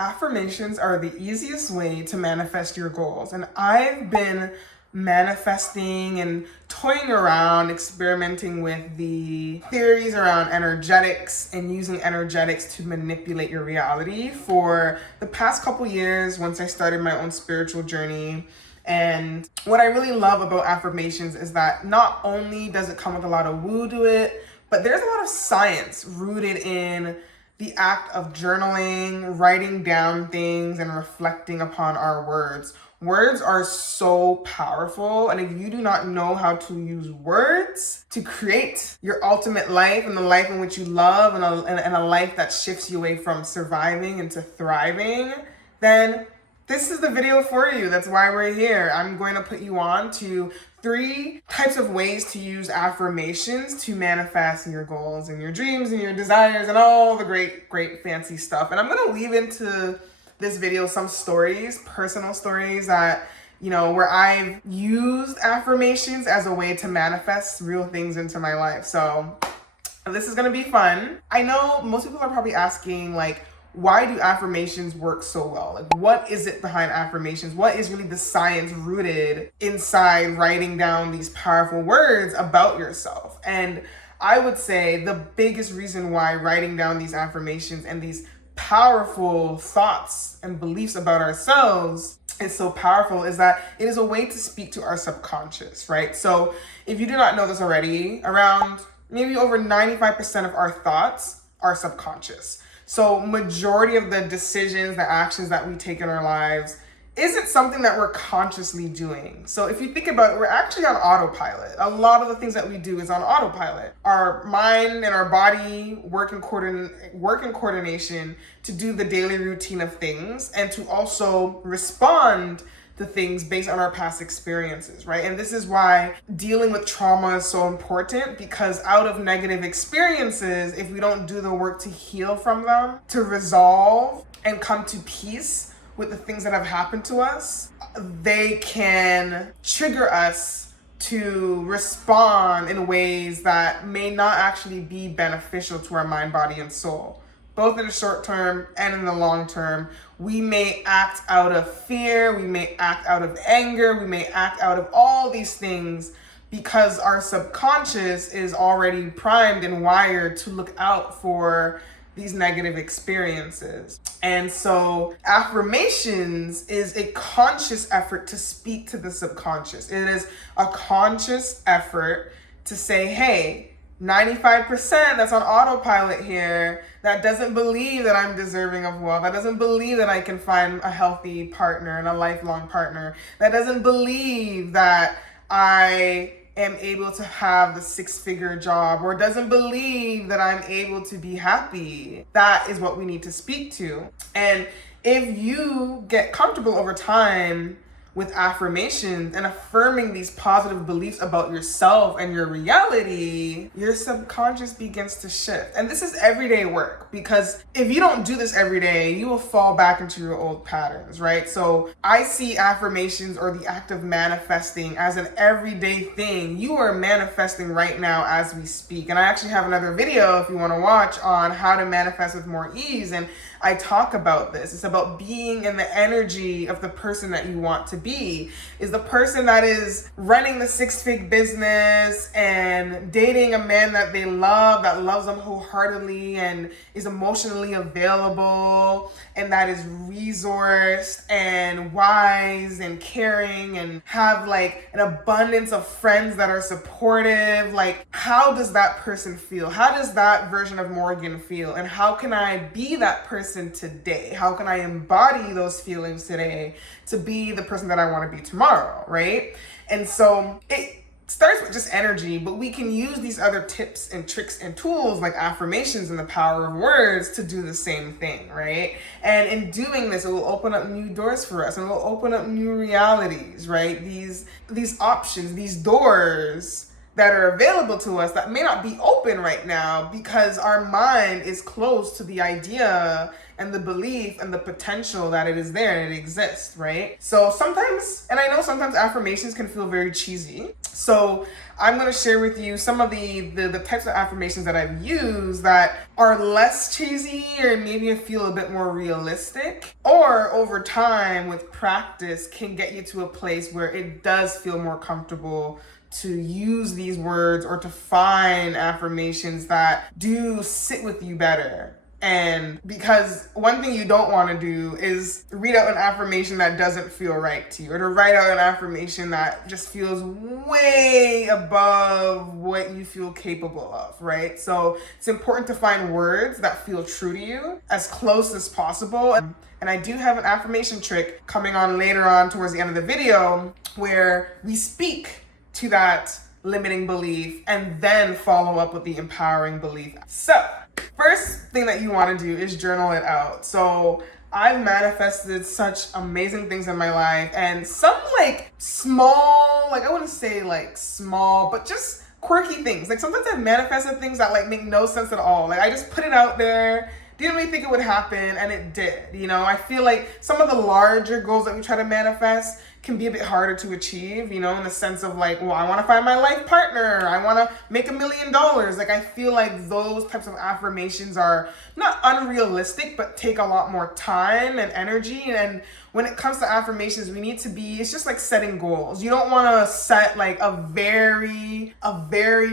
Affirmations are the easiest way to manifest your goals. And I've been manifesting and toying around, experimenting with the theories around energetics and using energetics to manipulate your reality for the past couple years once I started my own spiritual journey. And what I really love about affirmations is that not only does it come with a lot of woo to it, but there's a lot of science rooted in the act of journaling, writing down things, and reflecting upon our words. Words are so powerful, and if you do not know how to use words to create your ultimate life and the life in which you love and a life that shifts you away from surviving into thriving, then this is the video for you. That's why we're here. I'm going to put you on to 3 types of ways to use affirmations to manifest your goals and your dreams and your desires and all the great fancy stuff. And I'm going to weave into this video some stories, personal stories that, where I've used affirmations as a way to manifest real things into my life. So this is going to be fun. I know most people are probably asking, why do affirmations work so well? What is it behind affirmations? What is really the science rooted inside writing down these powerful words about yourself? And I would say the biggest reason why writing down these affirmations and these powerful thoughts and beliefs about ourselves is so powerful is that it is a way to speak to our subconscious, right? So if you do not know this already, around maybe over 95% of our thoughts are subconscious. So majority of the decisions, the actions that we take in our lives isn't something that we're consciously doing. So if you think about it, we're actually on autopilot. A lot of the things that we do is on autopilot. Our mind and our body work in coordination to do the daily routine of things and to also respond to things based on our past experiences, right? And this is why dealing with trauma is so important, because out of negative experiences, if we don't do the work to heal from them, to resolve and come to peace with the things that have happened to us, they can trigger us to respond in ways that may not actually be beneficial to our mind, body, and soul. Both in the short term and in the long term, we may act out of fear, we may act out of anger, we may act out of all these things because our subconscious is already primed and wired to look out for these negative experiences. And so affirmations is a conscious effort to speak to the subconscious. It is a conscious effort to say, hey, 95% that's on autopilot here, that doesn't believe that I'm deserving of wealth, that doesn't believe that I can find a healthy partner and a lifelong partner, that doesn't believe that I am able to have the 6-figure job, or doesn't believe that I'm able to be happy. That is what we need to speak to. And if you get comfortable over time with affirmations and affirming these positive beliefs about yourself and your reality, your subconscious begins to shift. And this is everyday work, because if you don't do this every day, you will fall back into your old patterns, right? So I see affirmations, or the act of manifesting, as an everyday thing. You are manifesting right now as we speak. And I actually have another video, if you want to watch, on how to manifest with more ease. And I talk about this. It's about being in the energy of the person that you want to be. Is the person that is running the 6-figure business and dating a man that they love, that loves them wholeheartedly and is emotionally available and that is resourced and wise and caring and have an abundance of friends that are supportive. How does that person feel? How does that version of Morgan feel? And how can I be that person today? How can I embody those feelings today to be the person that I want to be tomorrow, right? And so it starts with just energy, but we can use these other tips and tricks and tools like affirmations and the power of words to do the same thing, right? And in doing this, it will open up new doors for us, and it will open up new realities, right? These options, these doors that are available to us that may not be open right now because our mind is closed to the idea and the belief and the potential that it is there and it exists, right? So sometimes, and I know sometimes affirmations can feel very cheesy. So I'm going to share with you some of the types of affirmations that I've used that are less cheesy or maybe feel a bit more realistic, or over time with practice can get you to a place where it does feel more comfortable to use these words or to find affirmations that do sit with you better. And because one thing you don't want to do is read out an affirmation that doesn't feel right to you, or to write out an affirmation that just feels way above what you feel capable of, right? So it's important to find words that feel true to you as close as possible. And I do have an affirmation trick coming on later on towards the end of the video where we speak to that limiting belief and then follow up with the empowering belief. So first thing that you want to do is journal it out. So I've manifested such amazing things in my life, and some like small, like I wouldn't say like small, but just quirky things. Like sometimes I've manifested things that like make no sense at all. Like I just put it out there, didn't really think it would happen, and it did. You know, I feel like some of the larger goals that we try to manifest can be a bit harder to achieve, you know, in the sense of like, well, I want to find my life partner, I want to make $1 million. Like I feel like those types of affirmations are not unrealistic, but take a lot more time and energy. And when it comes to affirmations, we need to be, it's just like setting goals. You don't want to set like a very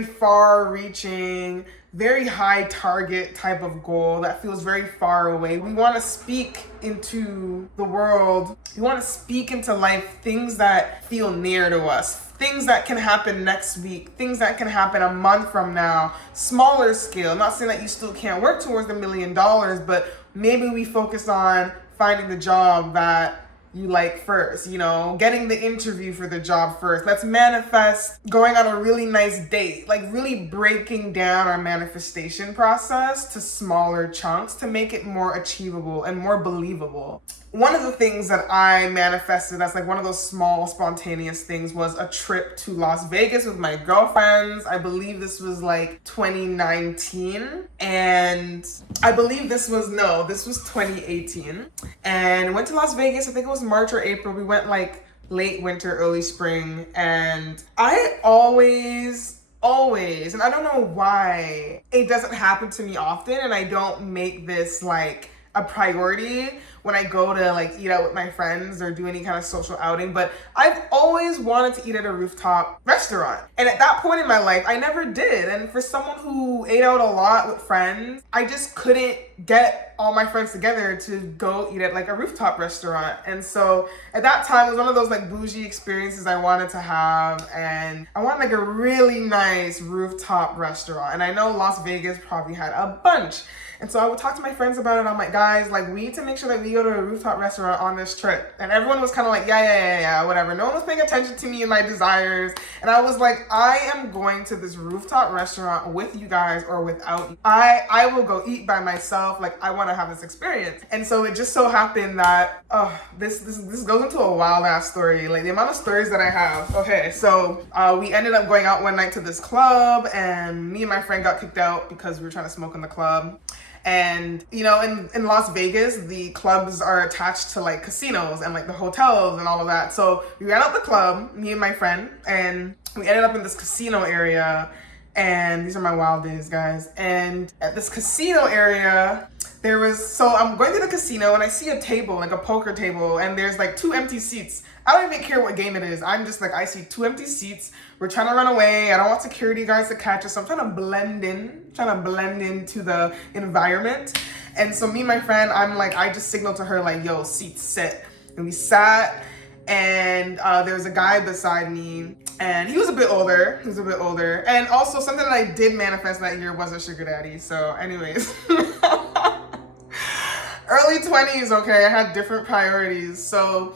far reaching, very high target type of goal that feels very far away. We want to speak into the world. We want to speak into life things that feel near to us, things that can happen next week, things that can happen a month from now, smaller scale. I'm not saying that you still can't work towards the $1 million, but maybe we focus on finding the job that you like first, you know, getting the interview for the job first. Let's manifest going on a really nice date, like really breaking down our manifestation process to smaller chunks to make it more achievable and more believable. One of the things that I manifested that's like one of those small spontaneous things was a trip to Las Vegas with my girlfriends. I believe this was like 2019, and I believe this was 2018, and went to Las Vegas. I think it was March or April. We went like late winter, early spring, and I always, and I don't know why it doesn't happen to me often, and I don't make this like a priority when I go to like eat out with my friends or do any kind of social outing, but I've always wanted to eat at a rooftop restaurant. And at that point in my life, I never did. And for someone who ate out a lot with friends, I just couldn't get all my friends together to go eat at like a rooftop restaurant. And so at that time, it was one of those like bougie experiences I wanted to have. And I wanted like a really nice rooftop restaurant. And I know Las Vegas probably had a bunch. And so I would talk to my friends about it. I'm like, guys, like we need to make sure that we go to a rooftop restaurant on this trip. And everyone was kind of like, yeah, whatever. No one was paying attention to me and my desires. And I was like, I am going to this rooftop restaurant with you guys or without you. I will go eat by myself. Like I want to have this experience. And so it just so happened that, this goes into a wild ass story. Like the amount of stories that I have. Okay, so we ended up going out one night to this club, and me and my friend got kicked out because we were trying to smoke in the club. And, you know, in Las Vegas, the clubs are attached to like casinos and like the hotels and all of that. So we ran out the club, me and my friend, and we ended up in this casino area. And these are my wild days, guys. And at this casino area, so I'm going to the casino and I see a table, like a poker table, and there's like 2 empty seats. I don't even care what game it is. I'm just like, I see 2 empty seats. We're trying to run away. I don't want security guards to catch us. So I'm trying to blend into the environment. And so me and my friend, I just signaled to her like, yo, seats, sit. And we sat, and there was a guy beside me, and he was a bit older. And also something that I did manifest that year was a sugar daddy. So anyways, early 20s, okay, I had different priorities. So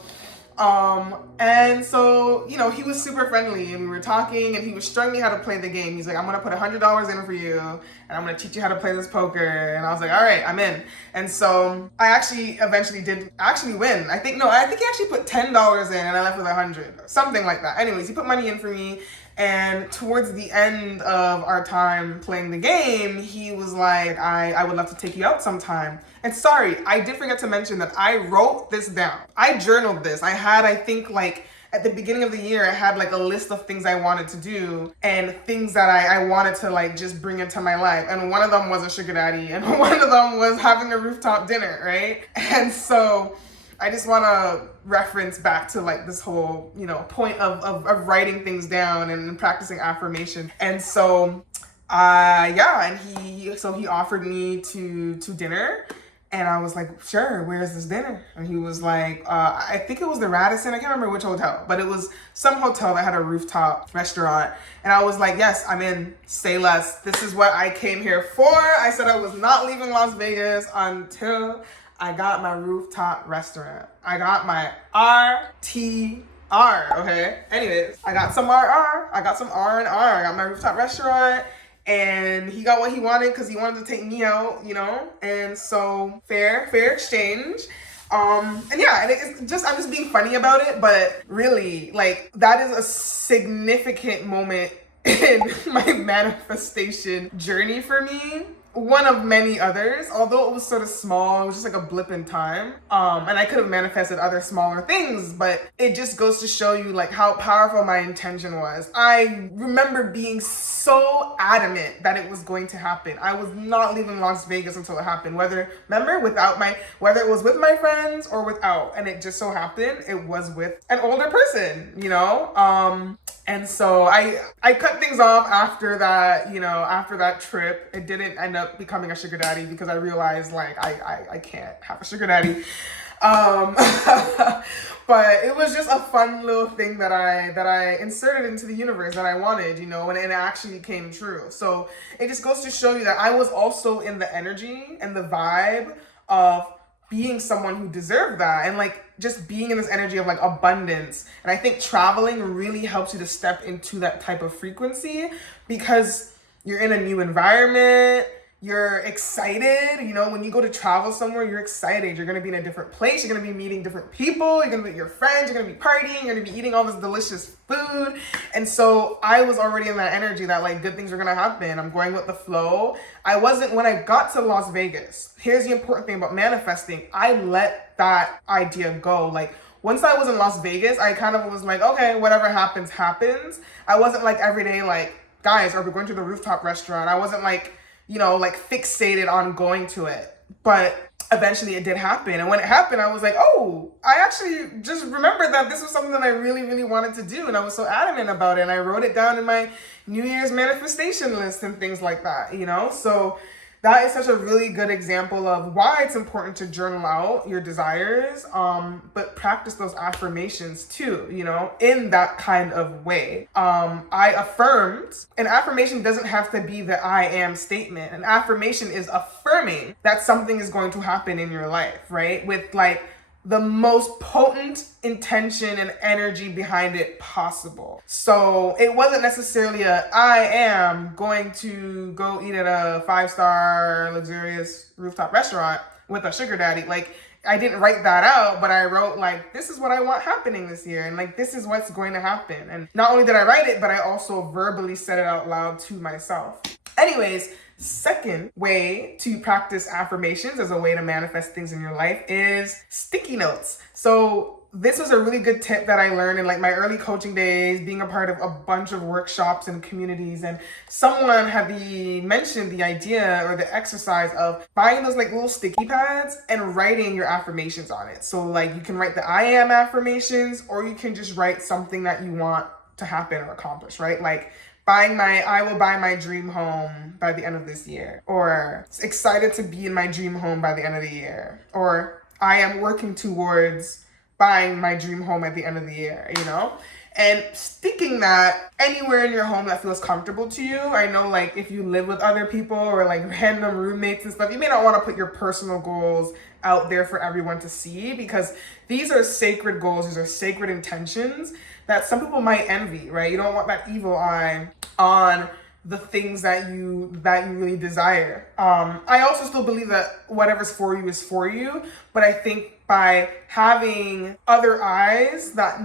and so, you know, he was super friendly, and we were talking, and he was showing me how to play the game. He's like, I'm going to put $100 in for you, and I'm going to teach you how to play this poker. And I was like, all right, I'm in. And so I actually eventually did win. I think he actually put $10 in, and I left with 100, something like that. Anyways, he put money in for me, And towards the end of our time playing the game, he was like, I would love to take you out sometime. And sorry, I did forget to mention that I wrote this down. I journaled this. I think like at the beginning of the year, I had like a list of things I wanted to do and things that I wanted to like just bring into my life. And one of them was a sugar daddy, and one of them was having a rooftop dinner, right? And so I just want to reference back to like this whole, point of writing things down and practicing affirmation. And so, and he offered me to dinner. And I was like, sure, where's this dinner? And he was like, I think it was the Radisson. I can't remember which hotel, but it was some hotel that had a rooftop restaurant. And I was like, yes, I'm in, say less. This is what I came here for. I said I was not leaving Las Vegas until I got my rooftop restaurant. I got my RTR, okay? Anyways, I got some RR. I got some R&R. I got my rooftop restaurant. And he got what he wanted because he wanted to take me out, and so fair exchange. And it's just, I'm just being funny about it, but really, like, that is a significant moment in my manifestation journey for me. One of many others, although it was sort of small, it was just like a blip in time. And I could have manifested other smaller things, but it just goes to show you like how powerful my intention was. I remember being so adamant that it was going to happen. I was not leaving Las Vegas until it happened, whether it was with my friends or without. And it just so happened it was with an older person, and so I cut things off after that trip. It didn't end up becoming a sugar daddy because I realized like I can't have a sugar daddy. But it was just a fun little thing that I inserted into the universe that I wanted, and it actually came true. So it just goes to show you that I was also in the energy and the vibe of being someone who deserved that, and like just being in this energy of like abundance. And I think traveling really helps you to step into that type of frequency because you're in a new environment. You're excited, when you go to travel somewhere, you're excited. You're going to be in a different place. You're going to be meeting different people. You're going to be with your friends. You're going to be partying. You're going to be eating all this delicious food. And so I was already in that energy that like good things are going to happen. I'm going with the flow. When I got to Las Vegas, here's the important thing about manifesting. I let that idea go. Like once I was in Las Vegas, I kind of was like, okay, whatever happens, happens. I wasn't like every day, like, guys, are we going to the rooftop restaurant? I wasn't like, fixated on going to it. But eventually it did happen. And when it happened, I was like, oh, I actually just remembered that this was something that I really, really wanted to do. And I was so adamant about it. And I wrote it down in my New Year's manifestation list and things like that, So that is such a really good example of why it's important to journal out your desires, but practice those affirmations too, in that kind of way. I affirmed. An affirmation doesn't have to be the I am statement. An affirmation is affirming that something is going to happen in your life, right? With like the most potent intention and energy behind it possible. So it wasn't necessarily I am going to go eat at a 5-star luxurious rooftop restaurant with a sugar daddy. Like I didn't write that out, but I wrote like, this is what I want happening this year. And like, this is what's going to happen. And not only did I write it, but I also verbally said it out loud to myself. Anyways, second way to practice affirmations as a way to manifest things in your life is sticky notes. So this was a really good tip that I learned in like my early coaching days, being a part of a bunch of workshops and communities. And someone had mentioned the idea or the exercise of buying those like little sticky pads and writing your affirmations on it. So like you can write the I am affirmations, or you can just write something that you want to happen or accomplish, right? Like I will buy my dream home by the end of this year, or excited to be in my dream home by the end of the year, or I am working towards buying my dream home at the end of the year, and sticking that anywhere in your home that feels comfortable to you. I know like if you live with other people or like random roommates and stuff, you may not want to put your personal goals out there for everyone to see, because these are sacred goals. These are sacred intentions that some people might envy, right? You don't want that evil eye on the things that you really desire. I also still believe that whatever's for you is for you, but I think by having other eyes that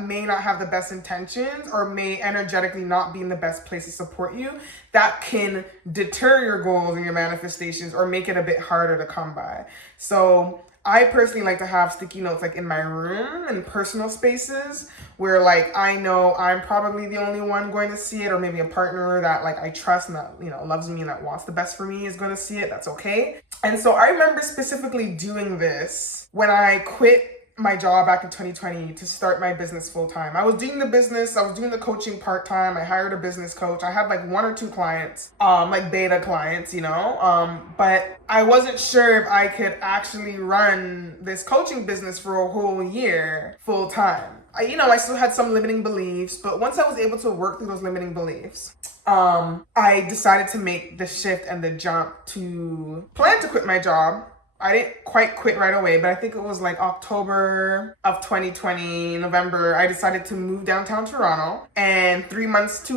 may not have the best intentions or may energetically not be in the best place to support you, that can deter your goals and your manifestations or make it a bit harder to come by. So I personally like to have sticky notes like in my room and personal spaces where like I know I'm probably the only one going to see it, or maybe a partner that like I trust and that, you know, loves me and that wants the best for me is going to see it. That's okay. And so I remember specifically doing this when I quit my job back in 2020 to start my business full time. I was doing the business, I was doing the coaching part time. I hired a business coach. I had like 1 or 2 clients, like beta clients, you know, but I wasn't sure if I could actually run this coaching business for a whole year full time. I still had some limiting beliefs, but once I was able to work through those limiting beliefs, I decided to make the shift and the jump to plan to quit my job. I didn't quite quit right away, but I think it was like October of 2020, November, I decided to move downtown Toronto. And 2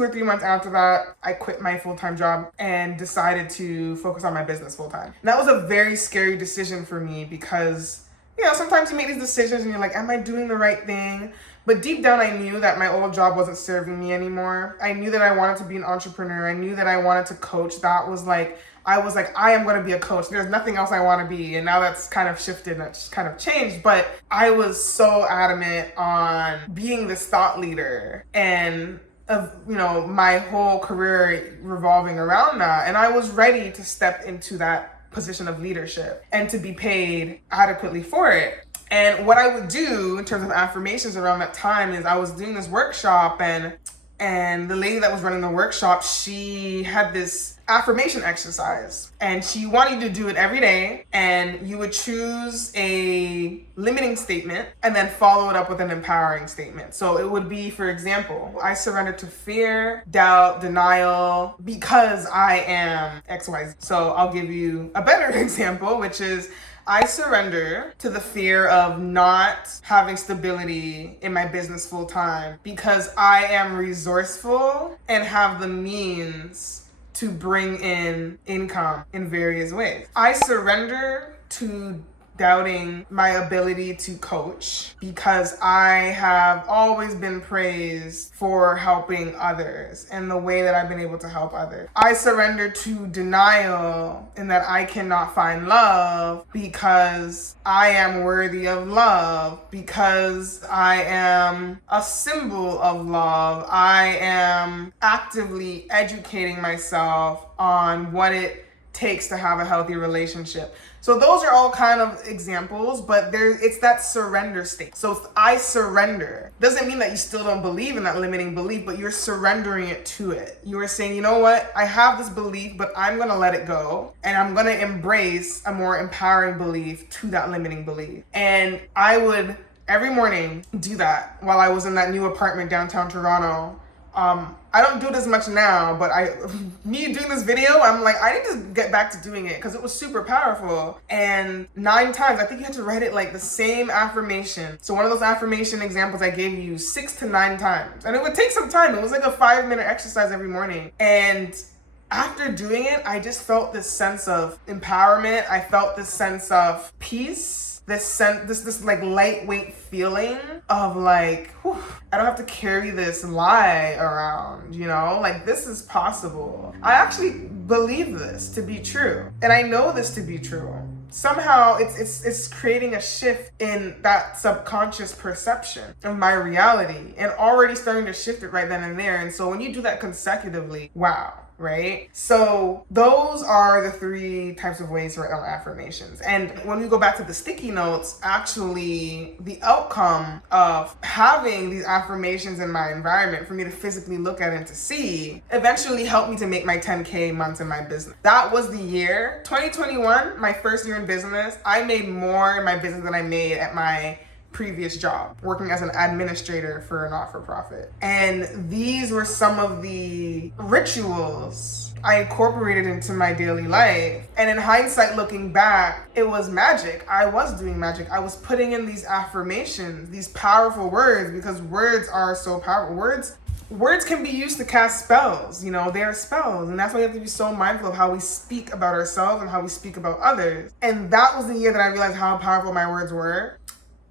or 3 months after that, I quit my full-time job and decided to focus on my business full-time. And that was a very scary decision for me because, sometimes you make these decisions and you're like, am I doing the right thing? But deep down, I knew that my old job wasn't serving me anymore. I knew that I wanted to be an entrepreneur. I knew that I wanted to coach. I was like, I am going to be a coach. There's nothing else I want to be. And now that's kind of shifted, that's kind of changed. But I was so adamant on being this thought leader and my whole career revolving around that. And I was ready to step into that position of leadership and to be paid adequately for it. And what I would do in terms of affirmations around that time is I was doing this workshop and the lady that was running the workshop, she had this affirmation exercise and she wanted you to do it every day, and you would choose a limiting statement and then follow it up with an empowering statement. So it would be, for example, I surrender to fear, doubt, denial because I am XYZ. So I'll give you a better example, which is I surrender to the fear of not having stability in my business full time because I am resourceful and have the means to bring in income in various ways. I surrender to doubting my ability to coach because I have always been praised for helping others and the way that I've been able to help others. I surrender to denial in that I cannot find love because I am worthy of love, because I am a symbol of love. I am actively educating myself on what it takes to have a healthy relationship. So those are all kind of examples, but it's that surrender state. So if I surrender, doesn't mean that you still don't believe in that limiting belief, but you're surrendering it to it. You are saying, you know what? I have this belief, but I'm going to let it go. And I'm going to embrace a more empowering belief to that limiting belief. And I would every morning do that while I was in that new apartment downtown Toronto. I don't do it as much now, but me doing this video, I'm like, I need to get back to doing it because it was super powerful. And 9 times, I think you had to write it like the same affirmation. So one of those affirmation examples I gave you 6 to 9 times. And it would take some time. It was like a 5-minute exercise every morning. And after doing it, I just felt this sense of empowerment. I felt this sense of peace. This like lightweight feeling of like, whew, I don't have to carry this lie around, like this is possible. I actually believe this to be true. And I know this to be true. Somehow it's creating a shift in that subconscious perception of my reality and already starting to shift it right then and there. And so when you do that consecutively, wow. Right? So those are the 3 types of ways to write down affirmations. And when we go back to the sticky notes, actually the outcome of having these affirmations in my environment for me to physically look at and to see eventually helped me to make my 10K months in my business. That was the year, 2021, my first year in business. I made more in my business than I made at my previous job, working as an administrator for a not-for-profit. And these were some of the rituals I incorporated into my daily life. And in hindsight, looking back, it was magic. I was doing magic. I was putting in these affirmations, these powerful words, because words are so powerful. Words words can be used to cast spells. You know, they are spells. And that's why we have to be so mindful of how we speak about ourselves and how we speak about others. And that was the year that I realized how powerful my words were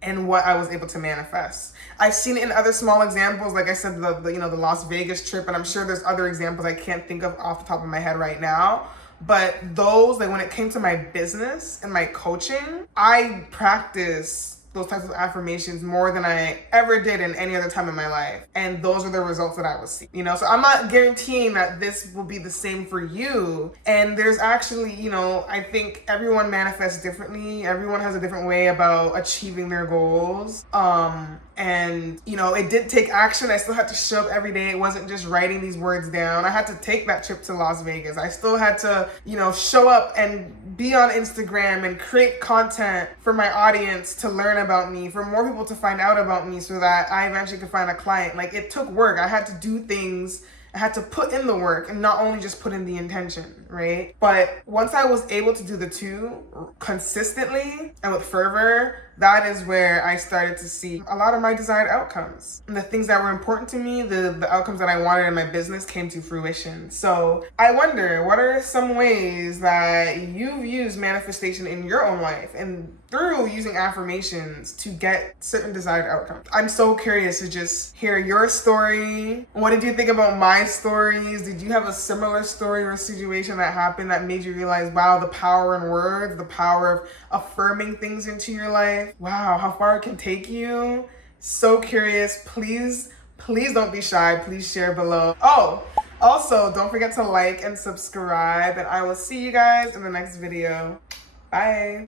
and what I was able to manifest. I've seen it in other small examples, like I said, the Las Vegas trip, and I'm sure there's other examples I can't think of off the top of my head right now. But those, like when it came to my business and my coaching, I practiced those types of affirmations more than I ever did in any other time in my life. And those are the results that I was seeing. You know, so I'm not guaranteeing that this will be the same for you. And there's actually, you know, I think everyone manifests differently. Everyone has a different way about achieving their goals. And, you know, it did take action. I still had to show up every day. It wasn't just writing these words down. I had to take that trip to Las Vegas. I still had to, you know, show up and be on Instagram and create content for my audience to learn about me, for more people to find out about me so that I eventually could find a client. Like, it took work. I had to do things. I had to put in the work and not only just put in the intention, right? But once I was able to do the two consistently and with fervor, that is where I started to see a lot of my desired outcomes. And the things that were important to me, the outcomes that I wanted in my business came to fruition. So I wonder, what are some ways that you've used manifestation in your own life and through using affirmations to get certain desired outcomes? I'm so curious to just hear your story. What did you think about my stories? Did you have a similar story or situation that happened that made you realize, wow, the power in words, the power of affirming things into your life? Wow, how far it can take you. So curious. Please don't be shy. Please share below. Oh, also, don't forget to like and subscribe, and I will see you guys in the next video. Bye.